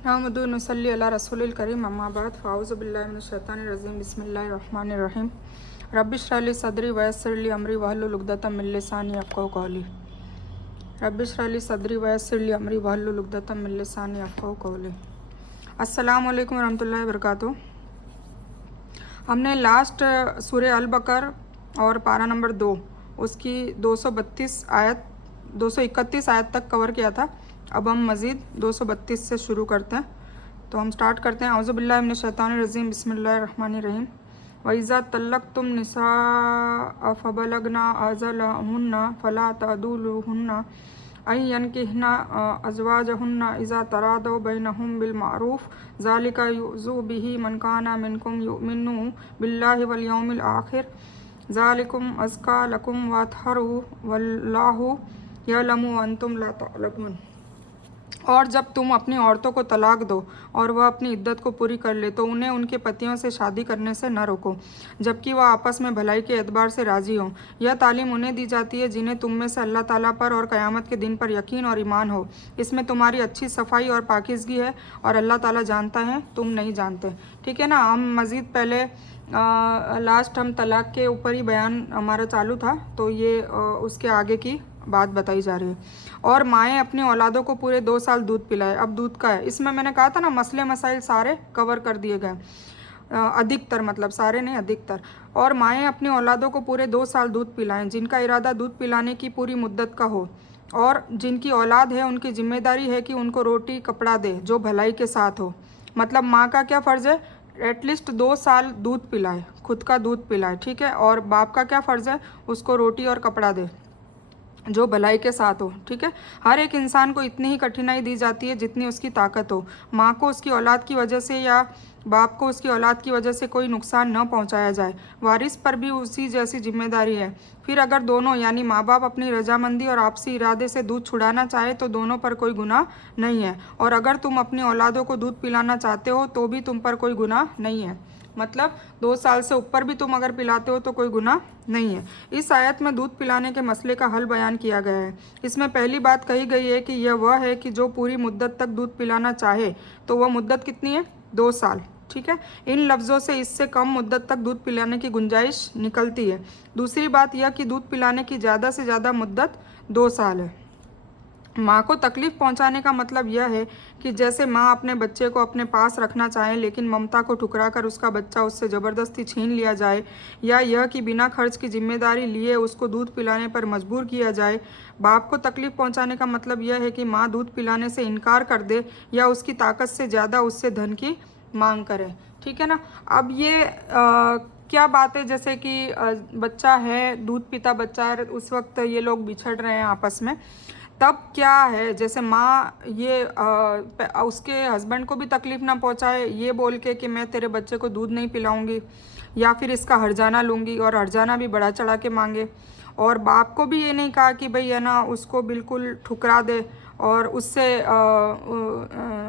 नहमदु नसल्ली अला रसूलिल करीम अम्मा बाद फ़ाऊज़ु बिल्लाहि मिनश शैतानिर रजीम बिस्मिल्लाहिर रहमानिर रहीम रब्बि इश्रह ली सदरी वयस्सिर ली अमरी वहलुल उक़दतम मिन लिसानी यफ़क़हू क़ौली रब्बि इश्रह ली सदरी वयस्सिर ली अमरी वहलुल उक़दतम मिन लिसानी यफ़क़हू क़ौली। अस्सलामु अलैकुम रहमतुल्लाहि व बरकातुहू। हमने लास्ट सूरह अल बकर और पारा नंबर 2 उसकी 231 आयत तक कवर किया था। अब हम मज़ीद 232 से शुरू करते हैं। तो हम स्टार्ट करते हैं। औज़ु बिल्लाहि मिनश शैतानिर रजीम बिस्मिल्लाहिर रहमानिर रहीम व इज़ा तल्लक़्तुम निसा फ़बलगना अजलहुन्ना फ़ला तअदुलुहुन्ना अन यनकिहना अज़वाजहुन्ना इज़ा तरादौ बैनहुम बिल मारूफ़ ज़ालिका युज़ू बिही मन काना मिनकुम युमिनु बिल्लाहि वल यौमिल आखिर ज़ालिकुम अज़का लकुम व अत्हरू वल्लाहु यअलमु व अंतुम ला तअलमून। और जब तुम अपनी औरतों को तलाक दो और वह अपनी इद्दत को पूरी कर ले तो उन्हें उनके पतियों से शादी करने से न रोको जबकि वह आपस में भलाई के एतबार से राज़ी हों। यह तालीम उन्हें दी जाती है जिन्हें तुम में से अल्लाह ताला पर और क़यामत के दिन पर यकीन और ईमान हो। इसमें तुम्हारी अच्छी सफाई और पाकीज़गी है और अल्लाह ताला जानता है, तुम नहीं जानते। ठीक है ना। हम मज़ीद पहले लास्ट हम तलाक के ऊपर ही बयान हमारा चालू था, तो ये उसके आगे की बात बताई जा रही है। और माएँ अपनी औलादों को पूरे 2 साल दूध पिलाए। अब दूध का है, इसमें मैंने कहा था ना मसले मसाइल सारे कवर कर दिए गए, अधिकतर, मतलब सारे नहीं अधिकतर। और माएँ अपनी औलादों को पूरे 2 साल दूध पिलाएं जिनका इरादा दूध पिलाने की पूरी मुद्दत का हो, और जिनकी औलाद है उनकी जिम्मेदारी है कि उनको रोटी कपड़ा दे जो भलाई के साथ हो। मतलब माँ का क्या फ़र्ज़ है, एटलीस्ट 2 साल दूध पिलाए, खुद का दूध पिलाए। ठीक है। और बाप का क्या फ़र्ज़ है, उसको रोटी और कपड़ा दे जो भलाई के साथ हो। ठीक है। हर एक इंसान को इतनी ही कठिनाई दी जाती है जितनी उसकी ताकत हो। माँ को उसकी औलाद की वजह से या बाप को उसकी औलाद की वजह से कोई नुकसान न पहुँचाया जाए। वारिस पर भी उसी जैसी जिम्मेदारी है। फिर अगर दोनों यानी माँ बाप अपनी रजामंदी और आपसी इरादे से दूध छुड़ाना चाहे तो दोनों पर कोई गुनाह नहीं है। और अगर तुम अपनी औलादों को दूध पिलाना चाहते हो तो भी तुम पर कोई गुनाह नहीं है। मतलब 2 साल से ऊपर भी तुम अगर पिलाते हो तो कोई गुनाह नहीं है। इस आयत में दूध पिलाने के मसले का हल बयान किया गया है। इसमें पहली बात कही गई है कि यह वह है कि जो पूरी मुद्दत तक दूध पिलाना चाहे, तो वह मुद्दत कितनी है, 2 साल। ठीक है। इन लफ्ज़ों से इससे कम मुद्दत तक दूध पिलाने की गुंजाइश निकलती है। दूसरी बात यह कि दूध पिलाने की ज़्यादा से ज़्यादा मुद्दत 2 साल है। माँ को तकलीफ़ पहुँचाने का मतलब यह है कि जैसे माँ अपने बच्चे को अपने पास रखना चाहे लेकिन ममता को ठुकराकर उसका बच्चा उससे ज़बरदस्ती छीन लिया जाए, या यह कि बिना खर्च की जिम्मेदारी लिए उसको दूध पिलाने पर मजबूर किया जाए। बाप को तकलीफ़ पहुँचाने का मतलब यह है कि माँ दूध पिलाने से इनकार कर दे या उसकी ताकत से ज़्यादा उससे धन की मांग करे। ठीक है ना। अब ये क्या बात है, जैसे कि बच्चा है, दूध पीता बच्चा है, उस वक्त ये लोग बिछड़ रहे हैं आपस में, तब क्या है, जैसे माँ ये उसके हस्बैंड को भी तकलीफ़ ना पहुँचाए ये बोल के कि मैं तेरे बच्चे को दूध नहीं पिलाऊंगी, या फिर इसका हर्जाना लूँगी, और हर्जाना भी बढ़ा चढ़ा के मांगे। और बाप को भी ये नहीं कहा कि भाई है ना उसको बिल्कुल ठुकरा दे और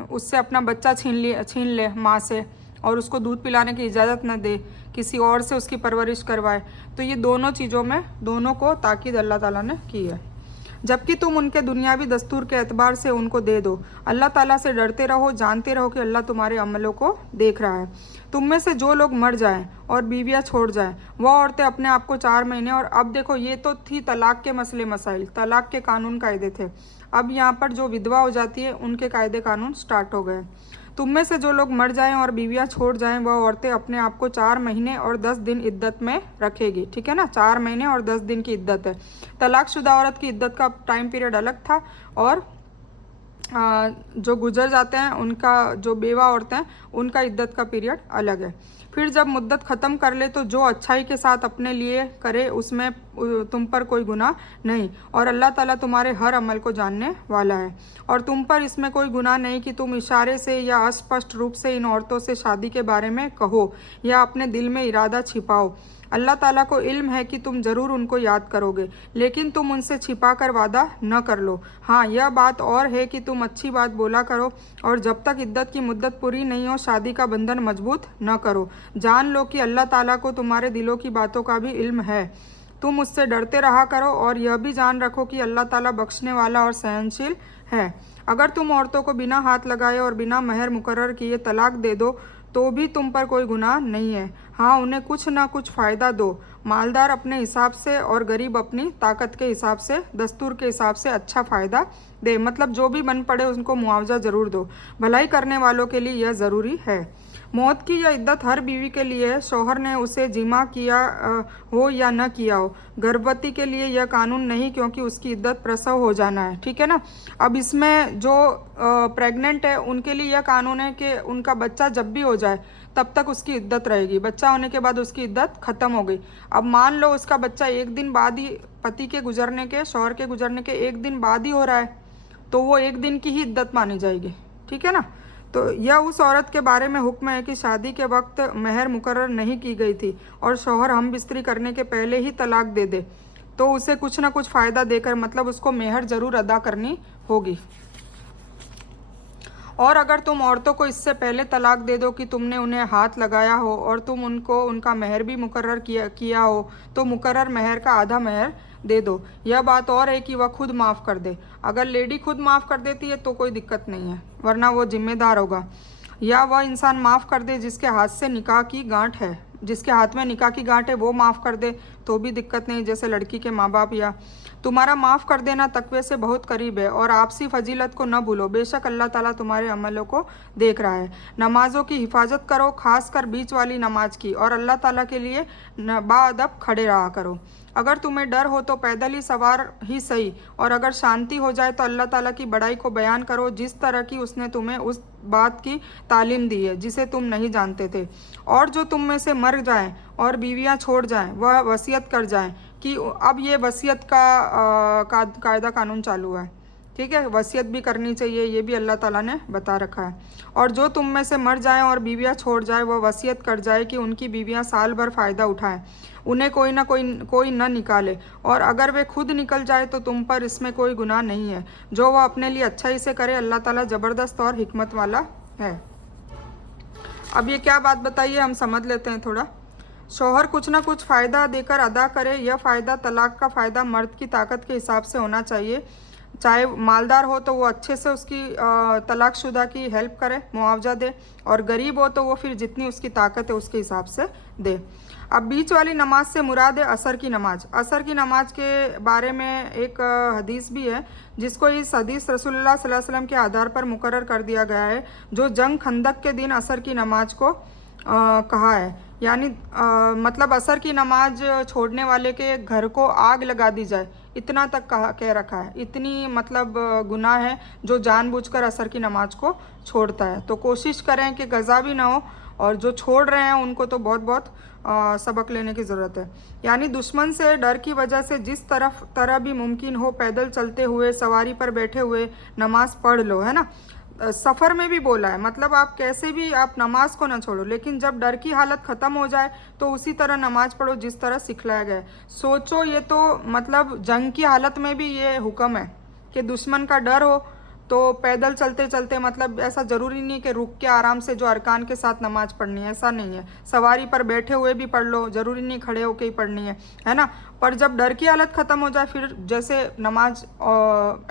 उससे अपना बच्चा छीन ले माँ से, और उसको दूध पिलाने की इजाज़त न दे, किसी और से उसकी परवरिश करवाए। तो ये दोनों चीज़ों में दोनों को ताकीद अल्लाह ताला ने की है। जबकि तुम उनके दुनियावी दस्तूर के एतबार से उनको दे दो। अल्लाह ताला से डरते रहो, जानते रहो कि अल्लाह तुम्हारे अमलों को देख रहा है। तुम में से जो लोग मर जाएं और बीवियां छोड़ जाएं, वह औरतें अपने आप को 4 महीने, और अब देखो ये तो थी तलाक के मसले मसाइल, तलाक के कानून कायदे थे। अब यहाँ पर जो विधवा हो जाती है उनके कायदे कानून स्टार्ट हो गए। तुम में से जो लोग मर जाएं और बीवियां छोड़ जाएं, वह औरतें अपने आप को 4 महीने और 10 दिन इद्दत में रखेगी। ठीक है ना। 4 महीने और 10 दिन की इद्दत है। तलाकशुदा औरत की इद्दत का टाइम पीरियड अलग था, और जो गुजर जाते हैं उनका, जो बेवा औरतें हैं उनका इद्दत का पीरियड अलग है। फिर जब मुद्दत ख़त्म कर ले तो जो अच्छाई के साथ अपने लिए करे उसमें तुम पर कोई गुनाह नहीं, और अल्लाह ताला तुम्हारे हर अमल को जानने वाला है। और तुम पर इसमें कोई गुनाह नहीं कि तुम इशारे से या अस्पष्ट रूप से इन औरतों से शादी के बारे में कहो या अपने दिल में इरादा छिपाओ। अल्लाह ताला को इल्म है कि तुम ज़रूर उनको याद करोगे, लेकिन तुम उनसे छिपा कर वादा न कर लो। हाँ, यह बात और है कि तुम अच्छी बात बोला करो, और जब तक इद्दत की मुद्दत पूरी नहीं हो शादी का बंधन मजबूत न करो। जान लो कि अल्लाह ताला को तुम्हारे दिलों की बातों का भी इल्म है। तुम उससे डरते रहा करो, और यह भी जान रखो कि अल्लाह ताला बख्शने वाला और सहनशील है। अगर तुम औरतों को बिना हाथ लगाए और बिना महर मुकर्रर किए तलाक दे दो तो भी तुम पर कोई गुनाह नहीं है। हाँ, उन्हें कुछ ना कुछ फ़ायदा दो, मालदार अपने हिसाब से और गरीब अपनी ताकत के हिसाब से, दस्तूर के हिसाब से अच्छा फ़ायदा दे। मतलब जो भी बन पड़े उनको मुआवजा ज़रूर दो। भलाई करने वालों के लिए यह ज़रूरी है। मौत की यह इद्दत हर बीवी के लिए है, शौहर ने उसे जिमा किया हो या न किया हो। गर्भवती के लिए यह कानून नहीं, क्योंकि उसकी इद्दत प्रसव हो जाना है। ठीक है ना। अब इसमें जो प्रेग्नेंट है उनके लिए यह कानून है कि उनका बच्चा जब भी हो जाए तब तक उसकी इद्दत रहेगी। बच्चा होने के बाद उसकी इद्दत ख़त्म हो गई। अब मान लो उसका बच्चा एक दिन बाद ही, पति के गुजरने के, शौहर के गुजरने के एक दिन बाद ही हो रहा है, तो वो एक दिन की ही इद्दत मानी जाएगी। ठीक है ना। तो यह उस औरत के बारे में हुक्म है कि शादी के वक्त महर मुकर्रर नहीं की गई थी और शौहर हम बिस्तरी करने के पहले ही तलाक दे दे तो उसे कुछ ना कुछ फ़ायदा देकर, मतलब उसको मेहर ज़रूर अदा करनी होगी। और अगर तुम औरतों को इससे पहले तलाक दे दो कि तुमने उन्हें हाथ लगाया हो और तुम उनको उनका महर भी मुकर्रर किया हो तो मुकर्रर महर का आधा महर दे दो। यह बात और है कि वह खुद माफ़ कर दे। अगर लेडी खुद माफ़ कर देती है तो कोई दिक्कत नहीं है, वरना वो जिम्मेदार होगा। या वह इंसान माफ़ कर दे जिसके हाथ से निकाह की गांठ है, जिसके हाथ में निकाह की गांठ है वो माफ़ कर दे तो भी दिक्कत नहीं, जैसे लड़की के माँ बाप। या तुम्हारा माफ़ कर देना तकवे से बहुत करीब है। और आपसी फजीलत को न भूलो, बेशक अल्लाह ताला तुम्हारे अमलों को देख रहा है। नमाज़ों की हिफाजत करो, खासकर बीच वाली नमाज की, और अल्लाह ताला के लिए बाअदब खड़े रहा करो। अगर तुम्हें डर हो तो पैदल ही सवार ही सही, और अगर शांति हो जाए तो अल्लाह ताला की बड़ाई को बयान करो जिस तरह की उसने तुम्हें उस बात की तालीम दी है जिसे तुम नहीं जानते थे। और जो तुम में से मर जाएं और बीवियां छोड़ जाएं वह वसीयत कर जाएं कि अब ये वसीयत का कायदा कानून चालू है। ठीक है, वसीयत भी करनी चाहिए, ये भी अल्लाह ताला ने बता रखा है। और जो तुम में से मर जाएं और बीवियां छोड़ जाए वह वसीयत कर जाए कि उनकी बीवियां साल भर फ़ायदा उठाएं, उन्हें कोई न निकाले, और अगर वे खुद निकल जाए तो तुम पर इसमें कोई गुनाह नहीं है। जो वह अपने लिए अच्छाई से करे, अल्लाह ताला ज़बरदस्त और हिकमत वाला है। अब ये क्या बात बताइए, हम समझ लेते हैं थोड़ा। शौहर कुछ ना कुछ फ़ायदा देकर अदा करे। यह फ़ायदा तलाक का फ़ायदा मर्द की ताकत के हिसाब से होना चाहिए। चाहे मालदार हो तो वो अच्छे से उसकी तलाकशुदा की हेल्प करे, मुआवजा दे, और गरीब हो तो वो फिर जितनी उसकी ताकत है उसके हिसाब से दे। अब बीच वाली नमाज से मुराद है असर की नमाज। असर की नमाज के बारे में एक हदीस भी है जिसको इस हदीस रसूलुल्लाह सल्लल्लाहु अलैहि वसल्लम के आधार पर मुकर्रर कर दिया गया है, जो जंग खंदक के दिन असर की नमाज को कहा है। यानी मतलब असर की नमाज छोड़ने वाले के घर को आग लगा दी जाए, इतना तक कह रखा है। इतनी मतलब गुनाह है जो जानबूझकर असर की नमाज को छोड़ता है। तो कोशिश करें कि गज़ा भी ना हो, और जो छोड़ रहे हैं उनको तो बहुत बहुत सबक लेने की ज़रूरत है। यानी दुश्मन से डर की वजह से जिस तरह भी मुमकिन हो पैदल चलते हुए, सवारी पर बैठे हुए नमाज पढ़ लो, है ना। सफ़र में भी बोला है, मतलब आप कैसे भी आप नमाज को ना छोड़ो, लेकिन जब डर की हालत ख़त्म हो जाए तो उसी तरह नमाज पढ़ो जिस तरह सिखलाया गया है। सोचो, ये तो मतलब जंग की हालत में भी ये हुक्म है कि दुश्मन का डर हो तो पैदल चलते चलते, मतलब ऐसा ज़रूरी नहीं कि रुक के आराम से जो अरकान के साथ नमाज पढ़नी है, ऐसा नहीं है। सवारी पर बैठे हुए भी पढ़ लो, ज़रूरी नहीं खड़े होके ही पढ़नी है ना। पर जब डर की हालत ख़त्म हो जाए फिर जैसे नमाज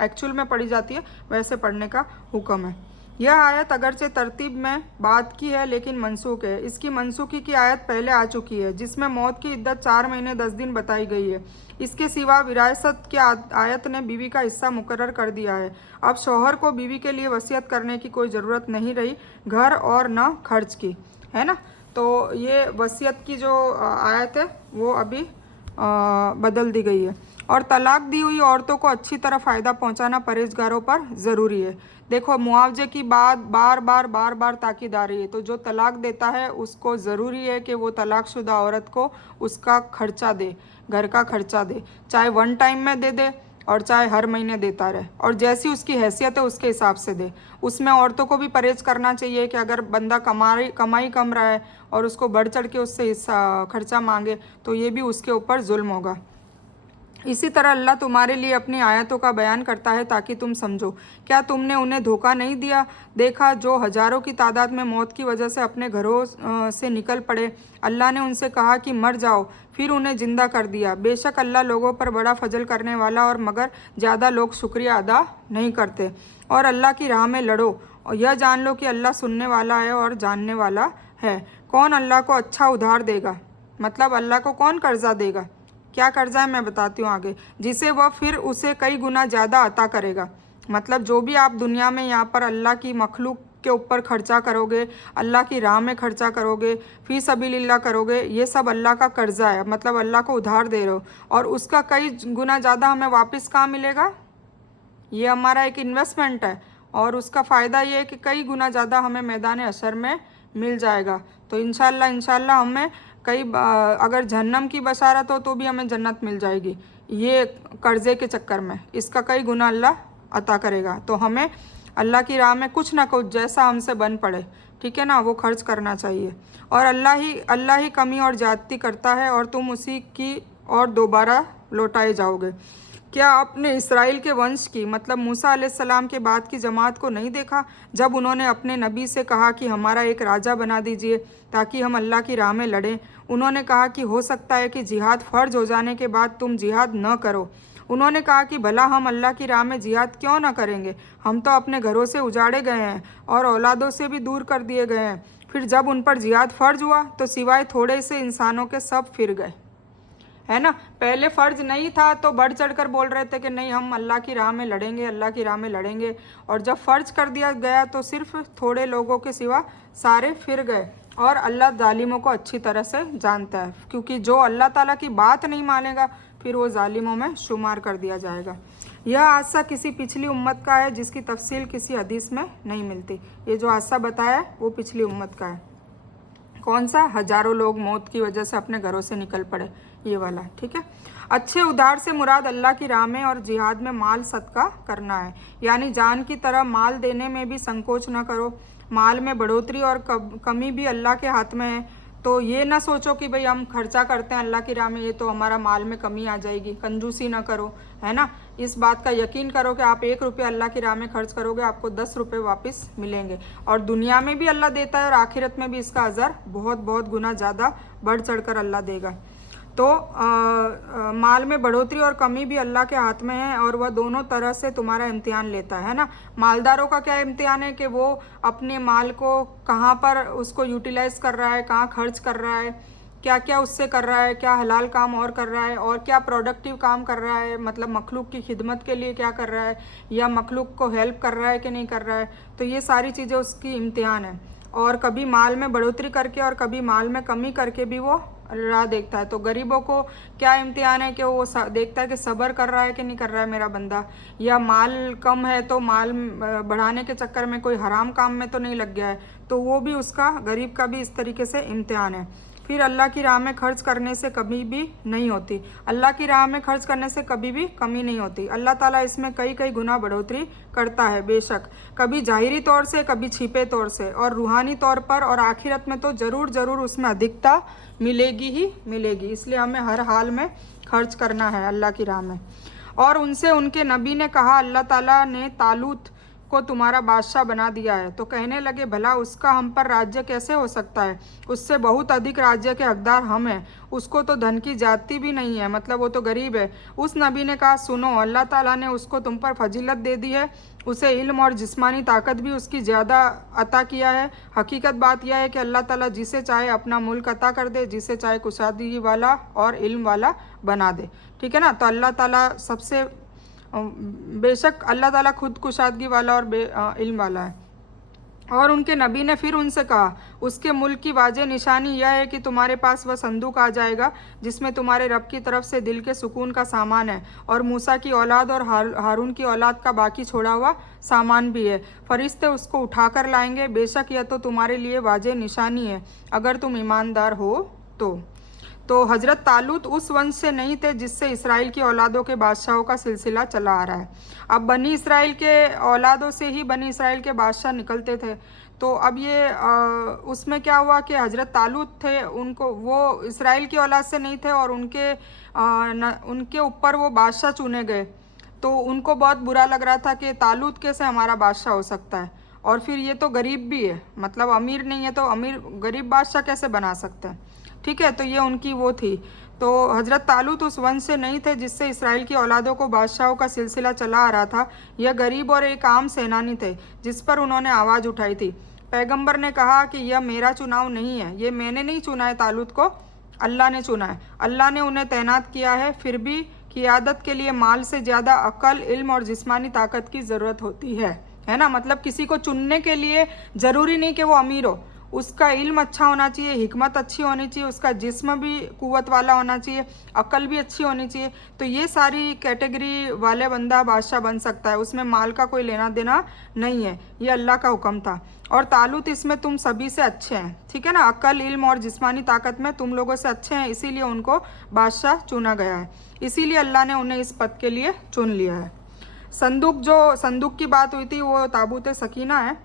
एक्चुअल में पढ़ी जाती है वैसे पढ़ने का हुक्म है। यह आयत अगरचे तरतीब में बात की है लेकिन मनसूख है। इसकी मनसूखी की आयत पहले आ चुकी है जिसमें मौत की इद्दत 4 महीने 10 दिन बताई गई है। इसके सिवा विरासत की आयत ने बीवी का हिस्सा मुकर्रर कर दिया है। अब शौहर को बीवी के लिए वसीयत करने की कोई ज़रूरत नहीं रही, घर और न खर्च की, है ना। तो ये वसीयत की जो आयत है वो अभी बदल दी गई है। और तलाक दी हुई औरतों को अच्छी तरह फ़ायदा पहुंचाना परहेजगारों पर ज़रूरी है। देखो, मुआवजे की बात बार बार ताकीद आ रही है, तो जो तलाक देता है उसको ज़रूरी है कि वो तलाकशुदा औरत को उसका खर्चा दे, घर का खर्चा दे, चाहे 1 टाइम में दे दे और चाहे हर महीने देता रहे, और जैसी उसकी हैसियत है उसके हिसाब से दे। उसमें औरतों को भी परहेज़ करना चाहिए कि अगर बंदा कमाई कम रहा है और उसको बढ़ चढ़ के उससे खर्चा मांगे तो ये भी उसके ऊपर जुल्म होगा। इसी तरह अल्लाह तुम्हारे लिए अपनी आयतों का बयान करता है ताकि तुम समझो। क्या तुमने उन्हें धोखा नहीं दिया? देखा जो हजारों की तादाद में मौत की वजह से अपने घरों से निकल पड़े। अल्लाह ने उनसे कहा कि मर जाओ, फिर उन्हें जिंदा कर दिया। बेशक अल्लाह लोगों पर बड़ा फजल करने वाला, और मगर ज़्यादा लोग शुक्रिया अदा नहीं करते। और अल्लाह की राह में लड़ो, और यह जान लो कि अल्लाह सुनने वाला है और जानने वाला है। कौन अल्लाह को अच्छा उधार देगा? मतलब अल्लाह को कौन कर्जा देगा? क्या कर्जा है मैं बताती हूँ आगे, जिसे वह फिर उसे कई गुना ज़्यादा अता करेगा। मतलब जो भी आप दुनिया में यहाँ पर अल्लाह की मखलूक के ऊपर खर्चा करोगे, अल्लाह की राह में खर्चा करोगे, फी सबीलिल्लाह करोगे, ये सब अल्लाह का कर्जा है। मतलब अल्लाह को उधार दे रहे हो, और उसका कई गुना ज़्यादा हमें वापस कहाँ मिलेगा? ये हमारा एक इन्वेस्टमेंट है, और उसका फ़ायदा ये है कि कई गुना ज़्यादा हमें मैदान हशर में मिल जाएगा। तो इंशाल्लाह हमें अगर जहन्नम की बशारत हो तो भी हमें जन्नत मिल जाएगी, ये कर्ज़े के चक्कर में इसका कई गुना अल्लाह अता करेगा। तो हमें अल्लाह की राह में कुछ ना कुछ जैसा हमसे बन पड़े, ठीक है ना, वो खर्च करना चाहिए। और अल्लाह ही कमी और ज़्यादती करता है, और तुम उसी की और दोबारा लौटाए जाओगे। क्या आपने इसराइल के वंश की, मतलब मूसा अलैहिस्सलाम के बाद की जमात को नहीं देखा, जब उन्होंने अपने नबी से कहा कि हमारा एक राजा बना दीजिए ताकि हम अल्लाह की राह में लड़ें? उन्होंने कहा कि हो सकता है कि जिहाद फ़र्ज हो जाने के बाद तुम जिहाद न करो। उन्होंने कहा कि भला हम अल्लाह की राह में जिहाद क्यों ना करेंगे? हम तो अपने घरों से उजाड़े गए हैं और औलादों से भी दूर कर दिए गए हैं। फिर जब उन पर जिहाद फ़र्ज हुआ तो सिवाय थोड़े से इंसानों के सब फिर गए, है ना। पहले फ़र्ज नहीं था तो बढ़ चढ़कर बोल रहे थे कि नहीं हम अल्लाह की राह में लड़ेंगे, अल्लाह की राह में लड़ेंगे, और जब फ़र्ज कर दिया गया तो सिर्फ थोड़े लोगों के सिवा सारे फिर गए। और अल्लाह जालिमों को अच्छी तरह से जानता है, क्योंकि जो अल्लाह ताला की बात नहीं मानेगा फिर वो जालिमों में शुमार कर दिया जाएगा। यह हादसा किसी पिछली उम्मत का है जिसकी तफसील किसी हदीस में नहीं मिलती। ये जो हादसा बताया है वो पिछली उम्मत का है। कौन सा? हजारों लोग मौत की वजह से अपने घरों से निकल पड़े, ये वाला, ठीक है। अच्छे उधार से मुराद अल्लाह की राह में और जिहाद में माल सदका करना है, यानी जान की तरह माल देने में भी संकोच न करो। माल में बढ़ोतरी और कमी भी अल्लाह के हाथ में है। तो ये ना सोचो कि भाई हम खर्चा करते हैं अल्लाह की राह में, ये तो हमारा माल में कमी आ जाएगी। कंजूसी ना करो, है ना। इस बात का यकीन करो कि आप 1 रुपया अल्लाह की राह में खर्च करोगे, आपको 10 रुपये वापस मिलेंगे। और दुनिया में भी अल्लाह देता है और आखिरत में भी इसका अजर बहुत बहुत गुना ज़्यादा बढ़ चढ़ कर अल्लाह देगा। तो माल में बढ़ोतरी और कमी भी अल्लाह के हाथ में है, और वह दोनों तरह से तुम्हारा इम्तिहान लेता है ना। मालदारों का क्या इम्तिहान है कि वो अपने माल को कहाँ पर उसको यूटिलाइज कर रहा है, कहाँ खर्च कर रहा है, क्या क्या उससे कर रहा है, क्या हलाल काम और कर रहा है, और क्या प्रोडक्टिव काम कर रहा है, मतलब मखलूक की खिदमत के लिए क्या कर रहा है, या मखलूक को हेल्प कर रहा है कि नहीं कर रहा है। तो ये सारी चीज़ें उसकी इम्तिहान है। और कभी माल में बढ़ोतरी करके और कभी माल में कमी करके भी वो राह देखता है। तो गरीबों को क्या इम्तिहान है कि वो देखता है कि सब्र कर रहा है कि नहीं कर रहा है मेरा बंदा, या माल कम है तो माल बढ़ाने के चक्कर में कोई हराम काम में तो नहीं लग गया है। तो वो भी उसका, गरीब का भी इस तरीके से इम्तिहान है। फिर अल्लाह की राह में खर्च करने से कभी भी नहीं होती, अल्लाह की राह में खर्च करने से कभी भी कमी नहीं होती। अल्लाह ताला इसमें कई कई गुना बढ़ोतरी करता है बेशक, कभी ज़ाहिरी तौर से कभी छिपे तौर से, और रूहानी तौर पर और आखिरत में तो ज़रूर ज़रूर उसमें अधिकता मिलेगी ही मिलेगी। इसलिए हमें हर हाल में खर्च करना है अल्लाह की राह में। और उनसे उनके नबी ने कहा अल्लाह ताला ने तालूत को तुम्हारा बादशाह बना दिया है। तो कहने लगे भला उसका हम पर राज्य कैसे हो सकता है, उससे बहुत अधिक राज्य के हकदार हम हैं, उसको तो धन की जाती भी नहीं है, मतलब वो तो गरीब है। उस नबी ने कहा सुनो, अल्लाह ताला ने उसको तुम पर फजीलत दे दी है, उसे इल्म और जिस्मानी ताकत भी उसकी ज़्यादा अता किया है। हकीकत बात यह है कि अल्लाह ताला जिसे चाहे अपना मुल्क अता कर दे, जिसे चाहे कुशादगी वाला और इल्म वाला बना दे, ठीक है ना। तो अल्लाह ताला सबसे बेशक अल्लाह ताला खुद कुशादगी वाला और इल्म वाला है। और उनके नबी ने फिर उनसे कहा उसके मुल्क की वाज़ेह निशानी यह है कि तुम्हारे पास वह संदूक आ जाएगा जिसमें तुम्हारे रब की तरफ से दिल के सुकून का सामान है, और मूसा की औलाद और हारून की औलाद का बाकी छोड़ा हुआ सामान भी है। फरिश्ते उसको उठाकर लाएंगे, बेशक यह तो तुम्हारे लिए वाज़ेह निशानी है अगर तुम ईमानदार हो तो। तो हजरत तालूत उस वंश से नहीं थे जिससे इसराइल की औलादों के बादशाहों का सिलसिला चला आ रहा है। अब बनी इसराइल के औलादों से ही बनी इसराइल के बादशाह निकलते थे। तो अब ये उसमें क्या हुआ कि हजरत तालूत थे, उनको वो इसराइल की औलाद से नहीं थे और उनके ऊपर वो बादशाह चुने गए। तो उनको बहुत बुरा लग रहा था कि तालूत कैसे हमारा बादशाह हो सकता है, और फिर ये तो गरीब भी है, मतलब अमीर नहीं है, तो अमीर गरीब बादशाह कैसे बना सकते हैं। ठीक है, तो ये उनकी वो थी। तो हजरत तालूत उस वंश से नहीं थे जिससे इसराइल की औलादों को बादशाहों का सिलसिला चला आ रहा था। यह गरीब और एक आम सेनानी थे जिस पर उन्होंने आवाज़ उठाई थी। पैगंबर ने कहा कि यह मेरा चुनाव नहीं है, ये मैंने नहीं चुना है, तालूत को अल्लाह ने चुना है। अल्लाह ने उन्हें तैनात किया है। फिर भी क़ियादत के लिए माल से ज़्यादा अक्ल, इल्म और जिस्मानी ताकत की ज़रूरत होती है ना। मतलब किसी को चुनने के लिए ज़रूरी नहीं कि वो अमीर हो, उसका इल्म अच्छा होना चाहिए, हिकमत अच्छी होनी चाहिए, उसका जिस्म भी कुव्वत वाला होना चाहिए, अक्ल भी अच्छी होनी चाहिए। तो ये सारी कैटेगरी वाले बंदा बादशाह बन सकता है, उसमें माल का कोई लेना देना नहीं है, ये अल्लाह का हुक्म था। और तालूत इसमें तुम सभी से अच्छे हैं, ठीक है ना, अक्ल, इल्म और जिस्मानी ताकत में तुम लोगों से अच्छे हैं, इसीलिए उनको बादशाह चुना गया है, इसीलिए अल्लाह ने उन्हें इस पद के लिए चुन लिया है। संदूक की बात हुई थी, वो ताबूत सकीना है,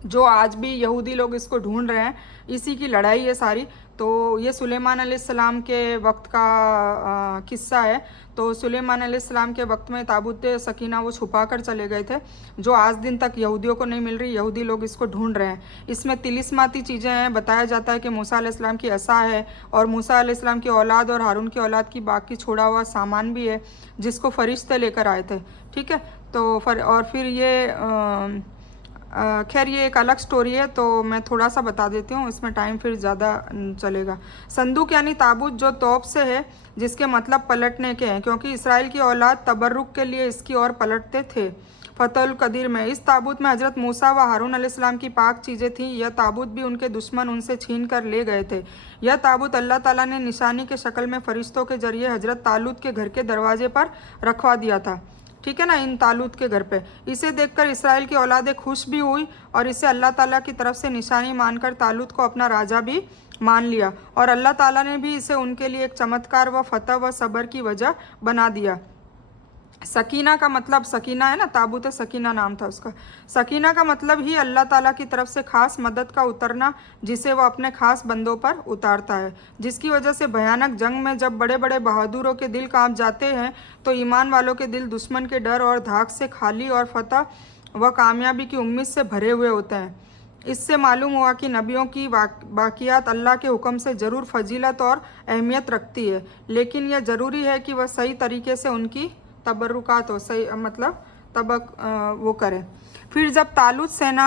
जो आज भी यहूदी लोग इसको ढूंढ रहे हैं, इसी की लड़ाई है सारी। तो ये सुलेमान अलैहिस्सलाम के वक्त का किस्सा है। तो सुलेमान अलैहिस्सलाम के वक्त में ताबूत सकीना वो छुपा कर चले गए थे, जो आज दिन तक यहूदियों को नहीं मिल रही, यहूदी लोग इसको ढूंढ रहे हैं। इसमें तिलिस्माती चीज़ें हैं, बताया जाता है कि मूसा अलैहिस्सलाम की असा है, और मूसा अलैहिस्सलाम की औलाद और हारून की औलाद की बाकी छोड़ा हुआ सामान भी है, जिसको फरिश्ते लेकर आए थे। ठीक है, तो और फिर ये खैर ये एक अलग स्टोरी है, तो मैं थोड़ा सा बता देती हूँ, इसमें टाइम फिर ज़्यादा चलेगा। संदूक यानी ताबूत, जो तौब से है, जिसके मतलब पलटने के हैं, क्योंकि इसराइल की औलाद तबर्रुक के लिए इसकी ओर पलटते थे। फतहुल कदीर में इस ताबूत में हज़रत मूसा व हारून अलैहिस्सलाम की पाक चीज़ें थीं। यह ताबूत भी उनके दुश्मन उनसे छीन कर ले गए थे। यह ताबूत अल्लाह ताला ने निशानी के शक्ल में फ़रिश्तों के जरिए हज़रत तालूत के घर के दरवाजे पर रखवा दिया था। ठीक है ना, इन तालूत के घर पे। इसे देखकर इसराइल की औलादें खुश भी हुई और इसे अल्लाह ताला की तरफ से निशानी मानकर तालूत को अपना राजा भी मान लिया, और अल्लाह ताला ने भी इसे उनके लिए एक चमत्कार व फतह व सब्र की वजह बना दिया। सकीना का मतलब, सकीना है ना, ताबूत सकीना नाम था उसका। सकीना का मतलब ही अल्लाह ताला की तरफ से खास मदद का उतरना, जिसे वह अपने खास बंदों पर उतारता है, जिसकी वजह से भयानक जंग में जब बड़े बड़े बहादुरों के दिल कांप जाते हैं, तो ईमान वालों के दिल दुश्मन के डर और धाक से खाली और फतह व कामयाबी की उम्मीद से भरे हुए होते हैं। इससे मालूम हुआ कि नबियों की बाकियात अल्लाह के हुक्म से ज़रूर फजीलत और अहमियत रखती है, लेकिन यह ज़रूरी है कि वह सही तरीके से उनकी तबरुकात हो, सही मतलब वो करें। फिर जब तालूत सेना,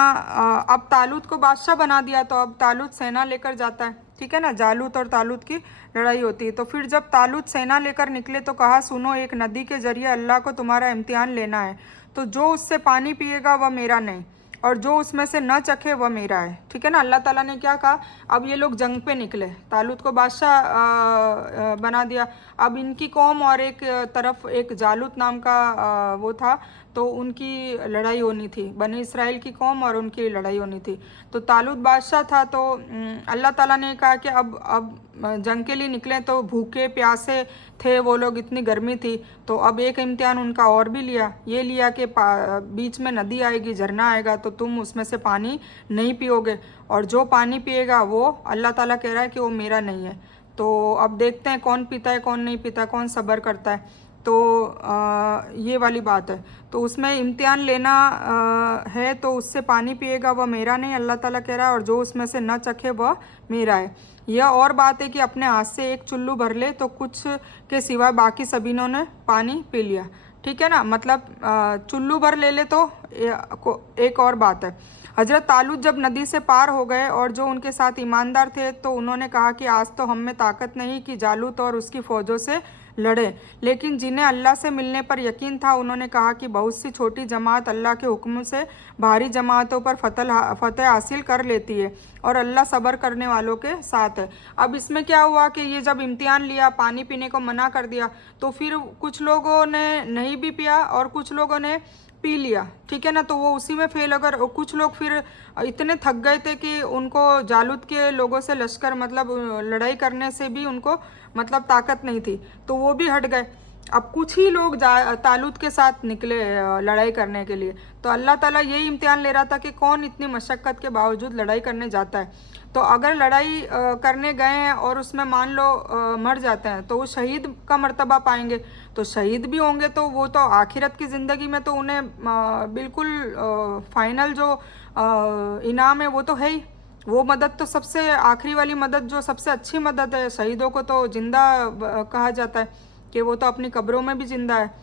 अब तालूत को बादशाह बना दिया, तो अब तालूत सेना लेकर जाता है। ठीक है ना, जालूत और तालूत की लड़ाई होती है। तो फिर जब तालूत सेना लेकर निकले तो कहा, सुनो, एक नदी के जरिए अल्लाह को तुम्हारा इम्तिहान लेना है, तो जो उससे पानी पिएगा वह मेरा नहीं, और जो उसमें से न चखे वह मेरा है। ठीक है ना, अल्लाह ताला ने क्या कहा, अब ये लोग जंग पे निकले, तालूत को बादशाह बना दिया। अब इनकी कौम और एक तरफ एक जालूत नाम का वो था, तो उनकी लड़ाई होनी थी, बनी इसराइल की कौम और उनकी लड़ाई होनी थी। तो तालूत बादशाह था, तो अल्लाह ताला ने कहा कि अब जंग के लिए निकले, तो भूखे प्यासे थे वो लोग, इतनी गर्मी थी, तो अब एक इम्तिहान उनका और भी लिया, ये लिया कि बीच में नदी आएगी, झरना आएगा, तो तुम उसमें से पानी नहीं पियोगे, और जो पानी पिएगा वो अल्लाह ताला कह रहा है कि वो मेरा नहीं है। तो अब देखते हैं कौन पीता है, कौन नहीं पीता, कौन सब्र करता है। तो ये वाली बात है। तो उसमें इम्तिहान लेना है, तो उससे पानी पिएगा वह मेरा नहीं, अल्लाह ताला कह रहा है, और जो उसमें से न चखे वह मेरा है। यह और बात है कि अपने हाथ से एक चुल्लू भर ले तो कुछ के सिवाय बाकी सभी ने पानी पी लिया। ठीक है ना, मतलब चुल्लू भर ले ले तो एक और बात है। हजरत तालूत जब नदी से पार हो गए और जो उनके साथ ईमानदार थे, तो उन्होंने कहा कि आज तो हम में ताकत नहीं कि जालूत और उसकी फ़ौजों से लड़े, लेकिन जिन्हें अल्लाह से मिलने पर यकीन था, उन्होंने कहा कि बहुत सी छोटी जमात अल्लाह के हुक्म से भारी जमातों पर फतह हासिल कर लेती है, और अल्लाह सब्र करने वालों के साथ है। अब इसमें क्या हुआ कि ये जब इम्तिहान लिया, पानी पीने को मना कर दिया, तो फिर कुछ लोगों ने नहीं भी पिया और कुछ लोगों ने पी लिया, ठीक है ना, तो वो उसी में फेल। अगर कुछ लोग फिर इतने थक गए थे कि उनको जालूत के लोगों से लश्कर मतलब लड़ाई करने से भी उनको मतलब ताकत नहीं थी, तो वो भी हट गए। अब कुछ ही लोग तालूत के साथ निकले लड़ाई करने के लिए। तो अल्लाह ताला यही इम्तिहान ले रहा था कि कौन इतनी मशक्क़त के बावजूद लड़ाई करने जाता है। तो अगर लड़ाई करने गए हैं और उसमें मान लो मर जाते हैं तो वो शहीद का मर्तबा पाएंगे। तो शहीद भी होंगे तो वो तो आखिरत की ज़िंदगी में तो उन्हें बिल्कुल फाइनल जो इनाम है वो तो है ही। वो मदद तो सबसे आखिरी वाली मदद जो सबसे अच्छी मदद है, शहीदों को तो जिंदा कहा जाता है कि वो तो अपनी कब्रों में भी जिंदा है।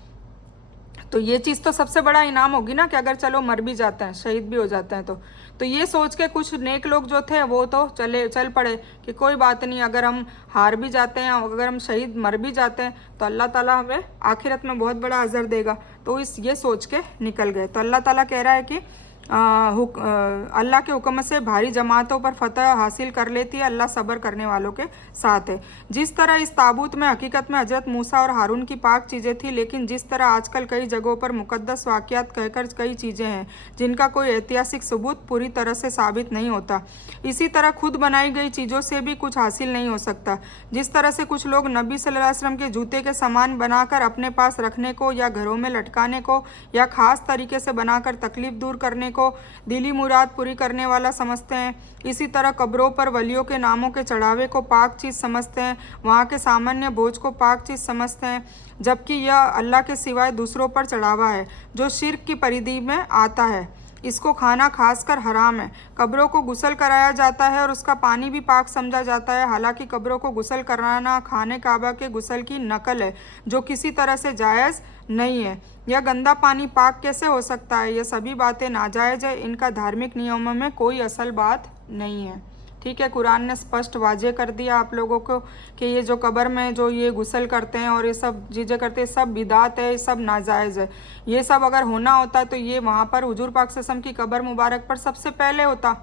तो ये चीज़ तो सबसे बड़ा इनाम होगी ना कि अगर चलो मर भी जाते हैं, शहीद भी हो जाते हैं तो ये सोच के कुछ नेक लोग जो थे वो तो चल पड़े कि कोई बात नहीं, अगर हम हार भी जाते हैं, अगर हम शहीद मर भी जाते हैं तो अल्लाह ताला हमें आखिरत में बहुत बड़ा अजर देगा। तो ये सोच के निकल गए। तो अल्लाह ताला कह रहा है कि अल्लाह के हुक्म से भारी जमातों पर फतह हासिल कर लेती है, अल्लाह सब्र करने वालों के साथ है। जिस तरह इस ताबूत में हकीकत में हजरत मूसा और हारून की पाक चीज़ें थी, लेकिन जिस तरह आजकल कई जगहों पर मुकद्दस वाक़यात कहकर कई चीज़ें हैं जिनका कोई ऐतिहासिक सबूत पूरी तरह से साबित नहीं होता, इसी तरह खुद बनाई गई चीज़ों से भी कुछ हासिल नहीं हो सकता। जिस तरह से कुछ लोग नबी सल्लल्लाहु अलैहि वसल्लम के जूते के सामान बनाकर अपने पास रखने को या घरों में लटकाने को या ख़ास तरीके से बनाकर तकलीफ दूर करने को दिली मुराद पूरी करने वाला समझते हैं, इसी तरह कब्रों पर वलियों के नामों के चढ़ावे को पाक चीज़ समझते हैं, वहाँ के सामान्य भोज को पाक चीज़ समझते हैं, जबकि यह अल्लाह के सिवाय दूसरों पर चढ़ावा है जो शिर्क की परिधि में आता है। इसको खाना खासकर हराम है। कब्रों को गुस्ल कराया जाता है और उसका पानी भी पाक समझा जाता है। हालांकि कब्रों को गुस्ल कराना खाने काबा के गुस्ल की नकल है जो किसी तरह से जायज़ नहीं है। यह गंदा पानी पाक कैसे हो सकता है? यह सभी बातें नाजायज़ है, इनका धार्मिक नियमों में कोई असल बात नहीं है। ठीक है, कुरान ने स्पष्ट वाजे कर दिया आप लोगों को कि ये जो कब्र में जो ये गुस्ल करते हैं और ये सब चीज़ें करते हैं सब बिदात है, सब नाजायज़ है। ये सब अगर होना होता तो ये वहाँ पर हुजूर पाक सल्लल्लाहु अलैहि वसल्लम की कब्र मुबारक पर सबसे पहले होता।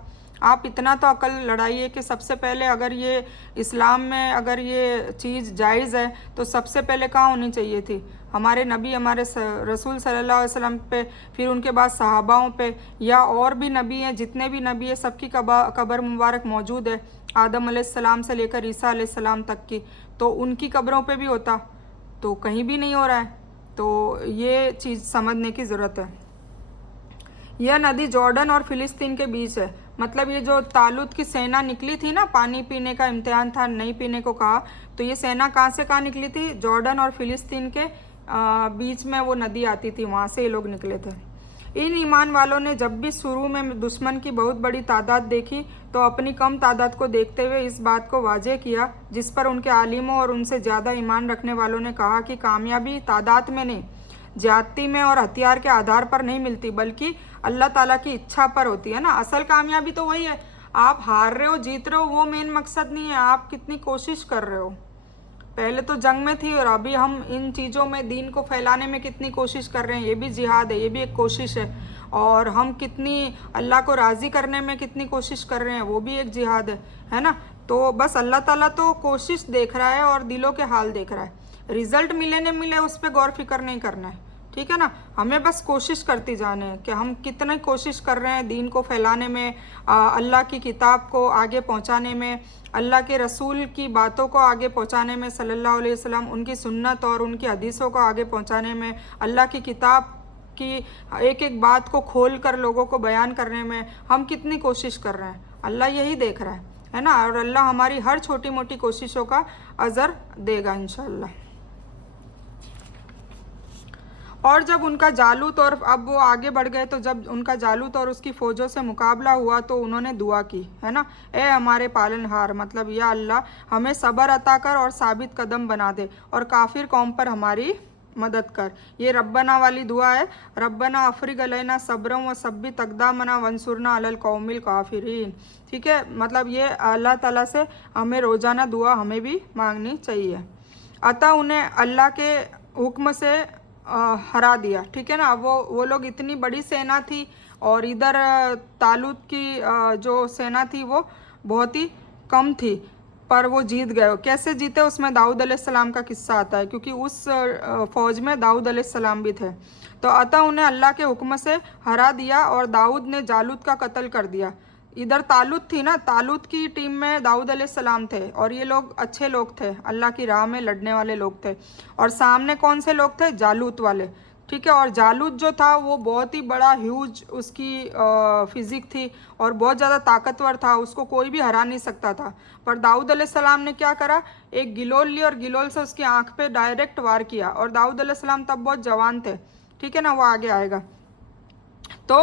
आप इतना तो अकल लड़ाइए कि सबसे पहले अगर ये इस्लाम में अगर ये चीज़ जायज़ है तो सबसे पहले कहाँ होनी चाहिए थी? हमारे नबी हमारे रसूल सल्लल्लाहु अलैहि वसल्लम पे, फिर उनके बाद सहाबाओं पे, या और भी नबी हैं, जितने भी नबी हैं सबकी कब्र मुबारक मौजूद है, आदम अलैहिस्सलाम से लेकर ईसा अलैहिस्सलाम तक की। तो उनकी कब्रों पे भी होता, तो कहीं भी नहीं हो रहा है। तो ये चीज़ समझने की ज़रूरत है। यह नदी जॉर्डन और फ़िलिस्तीन के बीच है। मतलब ये जो तालूत की सेना निकली थी ना, पानी पीने का इम्तिहान था, नहीं पीने को कहा, तो ये सेना कहाँ से कहाँ निकली थी? जॉर्डन और फ़िलिस्तीन के बीच में वो नदी आती थी, वहाँ से ये लोग निकले थे। इन ईमान वालों ने जब भी शुरू में दुश्मन की बहुत बड़ी तादाद देखी तो अपनी कम तादाद को देखते हुए इस बात को वाज़ेह किया, जिस पर उनके आलिमों और उनसे ज़्यादा ईमान रखने वालों ने कहा कि कामयाबी तादाद में नहीं, ज्यादती में और हथियार के आधार पर नहीं मिलती, बल्कि अल्लाह ताला की इच्छा पर होती है ना। असल कामयाबी तो वही है, आप हार रहे हो जीत रहे हो वो मेन मकसद नहीं है, आप कितनी कोशिश कर रहे हो। पहले तो जंग में थी और अभी हम इन चीज़ों में दीन को फैलाने में कितनी कोशिश कर रहे हैं, ये भी जिहाद है, ये भी एक कोशिश है। और हम कितनी अल्लाह को राज़ी करने में कितनी कोशिश कर रहे हैं, वो भी एक जिहाद है ना। तो बस अल्लाह ताला तो कोशिश देख रहा है और दिलों के हाल देख रहा है, रिज़ल्ट मिले न मिले उस पर गौर फिक्र नहीं करना है, ठीक है ना। हमें बस कोशिश करती जाने हैं कि हम कितनी कोशिश कर रहे हैं दीन को फैलाने में, अल्लाह की किताब को आगे पहुंचाने में, अल्लाह के रसूल की बातों को आगे पहुंचाने में, सल्लल्लाहु अलैहि वसल्लम उनकी सुन्नत और उनकी हदीसों को आगे पहुंचाने में, अल्लाह की किताब की एक एक बात को खोल कर लोगों को बयान करने में हम कितनी कोशिश कर रहे हैं। अल्लाह यही देख रहा है ना। और अल्लाह हमारी हर छोटी मोटी कोशिशों का अज़र देगा इंशाअल्लाह। और जब उनका जालूत और अब वो आगे बढ़ गए, तो जब उनका जालूत और उसकी फ़ौजों से मुकाबला हुआ तो उन्होंने दुआ की, है ना, ए हमारे पालनहार, मतलब या अल्लाह हमें सब्र अता कर और साबित कदम बना दे और काफिर कौम पर हमारी मदद कर। ये रब्बना वाली दुआ है, रब्बना अफरिग अलैना सब्रम व सब्बित अक़दामना वंसुरना अलल कौमिल काफिरीन। ठीक है, मतलब ये अल्लाह ताला से हमें रोज़ाना दुआ हमें भी मांगनी चाहिए। अतः उन्हें अल्लाह के हुक्म से हरा दिया, ठीक है ना। वो लोग इतनी बड़ी सेना थी और इधर तालूत की जो सेना थी वो बहुत ही कम थी। पर वो जीत गए। कैसे जीते, उसमें दाऊद अलैहिस्सलाम का किस्सा आता है, क्योंकि उस फौज में दाऊद अलैहिस्सलाम भी थे। तो अतः उन्हें अल्लाह के हुक्म से हरा दिया और दाऊद ने जालूत का कत्ल कर दिया। इधर तालूत थी ना, तालूत की टीम में दाऊद अलैहिस्सलाम थे और ये लोग अच्छे लोग थे, अल्लाह की राह में लड़ने वाले लोग थे। और सामने कौन से लोग थे, जालूत वाले, ठीक है। और जालूत जो था वो बहुत ही बड़ा ह्यूज उसकी फिजिक थी और बहुत ज़्यादा ताकतवर था, उसको कोई भी हरा नहीं सकता था। पर दाऊद अलैहिस्सलाम ने क्या करा, एक गिलोल ली और गिलोल से उसकी आंख पे डायरेक्ट वार किया। और दाऊद अलैहिस्सलाम तब बहुत जवान थे, ठीक है ना, वो आगे आएगा। तो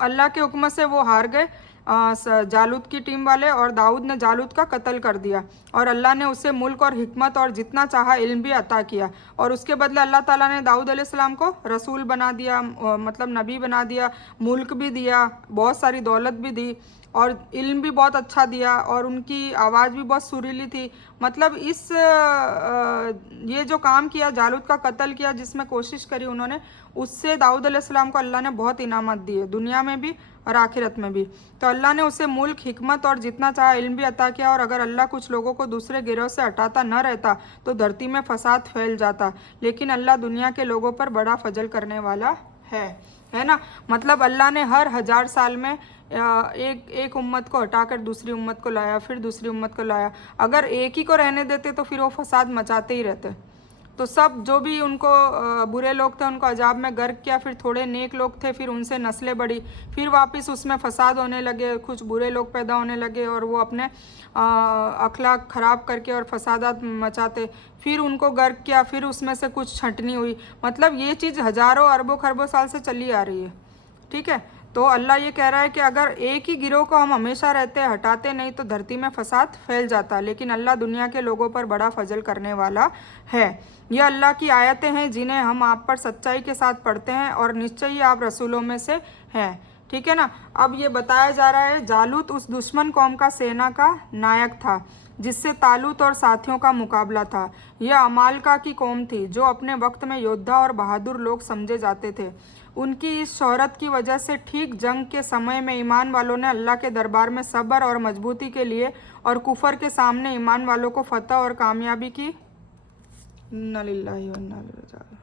अल्लाह के हुक्म से वो हार गए जालूत की टीम वाले, और दाऊद ने जालूत का कत्ल कर दिया। और अल्लाह ने उसे मुल्क और हिकमत और जितना चाहा इल्म भी अता किया। और उसके बदले अल्लाह ताला ने दाऊद अलैहिस्सलाम को रसूल बना दिया, मतलब नबी बना दिया, मुल्क भी दिया, बहुत सारी दौलत भी दी और इल्म भी बहुत अच्छा दिया, और उनकी आवाज़ भी बहुत सुरीली थी। मतलब इस ये जो काम किया, जालूत का कत्ल किया, जिसमें कोशिश करी उन्होंने, उससे दाऊद अलैहिस्सलाम को अल्लाह ने बहुत इनामत दिए, दुनिया में भी और आखिरत में भी। तो अल्लाह ने उसे मुल्क, हिकमत और जितना चाहा इल्म भी अता किया। और अगर अल्लाह कुछ लोगों को दूसरे गिरोह से हटाता न रहता तो धरती में फसाद फैल जाता, लेकिन अल्लाह दुनिया के लोगों पर बड़ा फजल करने वाला है ना। मतलब अल्लाह ने हर 1000 साल में एक उम्मत को हटाकर दूसरी उम्मत को लाया, फिर दूसरी उम्मत को लाया। अगर एक ही को रहने देते तो फिर वो फसाद मचाते ही रहते। तो सब जो भी उनको बुरे लोग थे उनको अजाब में गर्क किया, फिर थोड़े नेक लोग थे, फिर उनसे नस्लें बढ़ी, फिर वापस उसमें फसाद होने लगे, कुछ बुरे लोग पैदा होने लगे और वो अपने अखलाक ख़राब करके और फसादात मचाते, फिर उनको गर्क किया, फिर उसमें से कुछ छंटनी हुई। मतलब ये चीज़ हज़ारों अरबों खरबों साल से चली आ रही है, ठीक है। तो अल्लाह ये कह रहा है कि अगर एक ही गिरोह को हम हमेशा रहते हटाते नहीं तो धरती में फसाद फैल जाता, लेकिन अल्लाह दुनिया के लोगों पर बड़ा फजल करने वाला है। ये अल्लाह की आयतें हैं जिन्हें हम आप पर सच्चाई के साथ पढ़ते हैं, और निश्चय ही आप रसूलों में से हैं, ठीक है ना। अब ये बताया जा रहा है, जालूत उस दुश्मन कौम का सेना का नायक था जिससे तालूत और साथियों का मुकाबला था। यह अमालका की कौम थी जो अपने वक्त में योद्धा और बहादुर लोग समझे जाते थे। उनकी इस शोहरत की वजह से ठीक जंग के समय में ईमान वालों ने अल्लाह के दरबार में सब्र और मजबूती के लिए और कुफर के सामने ईमान वालों को फतह और कामयाबी की। इन्ना लिल्लाहि व इन्ना इलैहि राजिऊन।